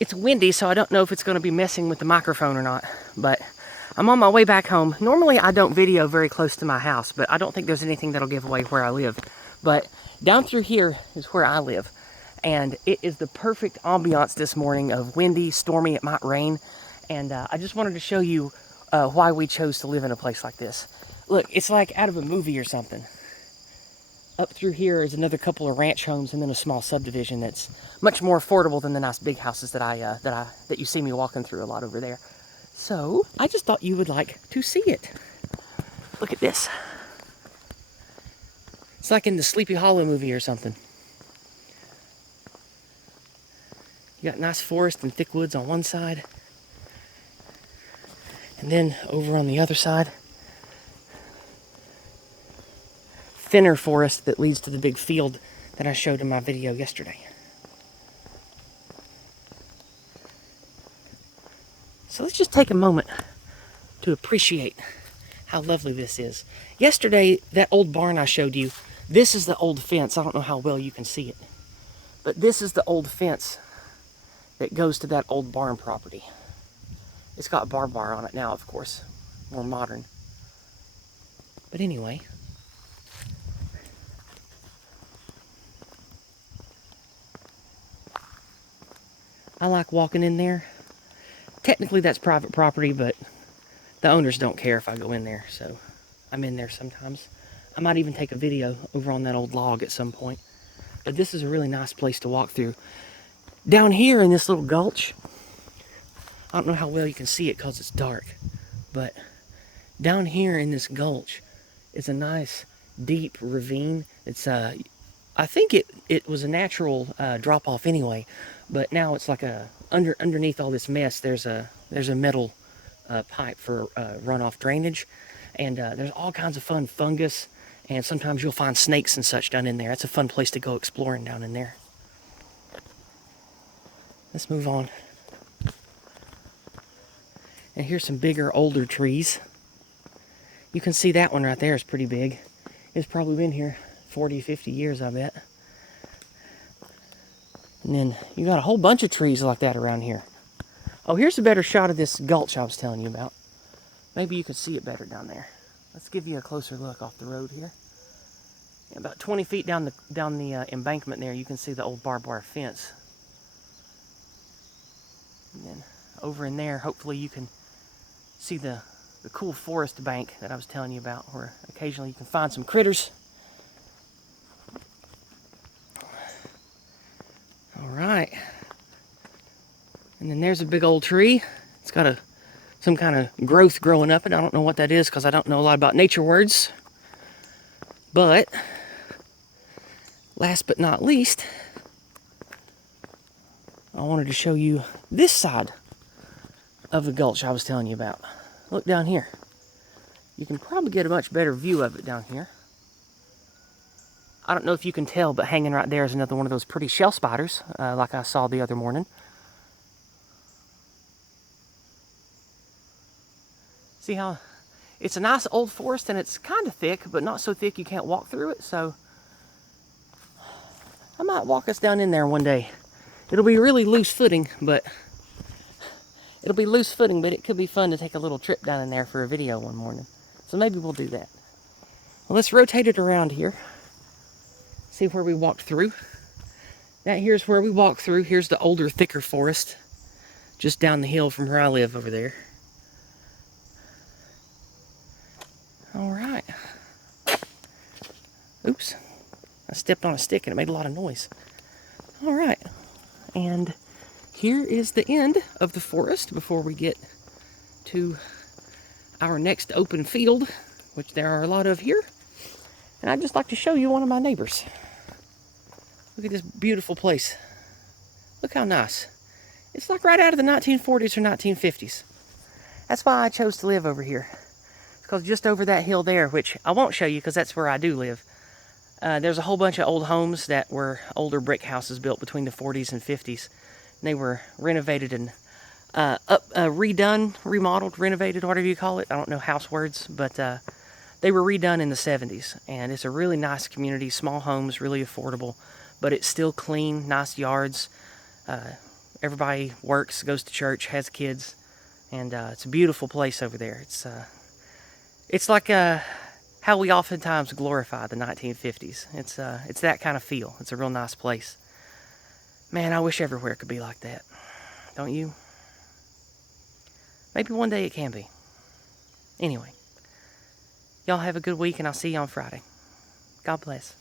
It's windy, so I don't know if it's going to be messing with the microphone or not, but I'm on my way back home. Normally, I don't video very close to my house, but I don't think there's anything that'll give away where I live. But down through here is where I live, and it is the perfect ambiance this morning of windy, stormy, it might rain, and I just wanted to show you why we chose to live in a place like this. Look, it's like out of a movie or something. Up through here is another couple of ranch homes and then a small subdivision that's much more affordable than the nice big houses that you see me walking through a lot over there. So I just thought you would like to see it. Look at this. It's like in the Sleepy Hollow movie or something. You got nice forest and thick woods on one side, and then over on the other side, thinner forest that leads to the big field that I showed in my video yesterday. So let's just take a moment to appreciate how lovely this is. Yesterday, that old barn I showed you, this is the old fence. I don't know how well you can see it, but this is the old fence that goes to that old barn property. It's got barbed wire on it now, of course, more modern. But anyway, I like walking in there. Technically that's private property, but the owners don't care if I go in there, so I'm in there sometimes. I might even take a video over on that old log at some point. But this is a really nice place to walk through. Down here in this little gulch, I don't know how well you can see it because it's dark, but down here in this gulch is a nice deep ravine. It's I think it was a natural drop off anyway, but now it's like a underneath all this mess. There's a metal pipe for runoff drainage, and there's all kinds of fun fungus, and sometimes you'll find snakes and such down in there. That's a fun place to go exploring down in there. Let's move on. And here's some bigger, older trees. You can see that one right there is pretty big. It's probably been here 40, 50 years, I bet. And then you got a whole bunch of trees like that around here. Oh, here's a better shot of this gulch I was telling you about. Maybe you can see it better down there. Let's give you a closer look off the road here. Yeah, about 20 feet down the embankment there, you can see the old barbed wire fence. And then over in there, hopefully you can see the cool forest bank that I was telling you about, where occasionally you can find some critters. All right. And then there's a big old tree. It's got some kind of growth growing up, and I don't know what that is because I don't know a lot about nature words. But last but not least, I wanted to show you this side of the gulch I was telling you about. Look down here. You can probably get a much better view of it down here. I don't know if you can tell, but hanging right there is another one of those pretty shell spiders, like I saw the other morning. See how it's a nice old forest, and it's kind of thick, but not so thick you can't walk through it. So I might walk us down in there one day. It'll be really loose footing, but it could be fun to take a little trip down in there for a video one morning. So maybe we'll do that. Well, let's rotate it around here. See where we walked through. That here's where we walked through. Here's the older, thicker forest just down the hill from where I live over there. All right. Oops. I stepped on a stick and it made a lot of noise. All right. And here is the end of the forest before we get to our next open field, which there are a lot of here. And I'd just like to show you one of my neighbors. Look at this beautiful place. Look how nice. It's like right out of the 1940s or 1950s. That's why I chose to live over here. It's because just over that hill there, which I won't show you because that's where I do live, there's a whole bunch of old homes that were older brick houses built between the 40s and 50s. And they were renovated and redone, remodeled, renovated, whatever you call it. I don't know house words, but they were redone in the 70s. And it's a really nice community, small homes, really affordable, but it's still clean, nice yards. everybody works, goes to church, has kids, and it's a beautiful place over there. It's like how we oftentimes glorify the 1950s. It's that kind of feel. It's a real nice place. Man, I wish everywhere could be like that. Don't you? Maybe one day it can be. Anyway, y'all have a good week, and I'll see you on Friday. God bless.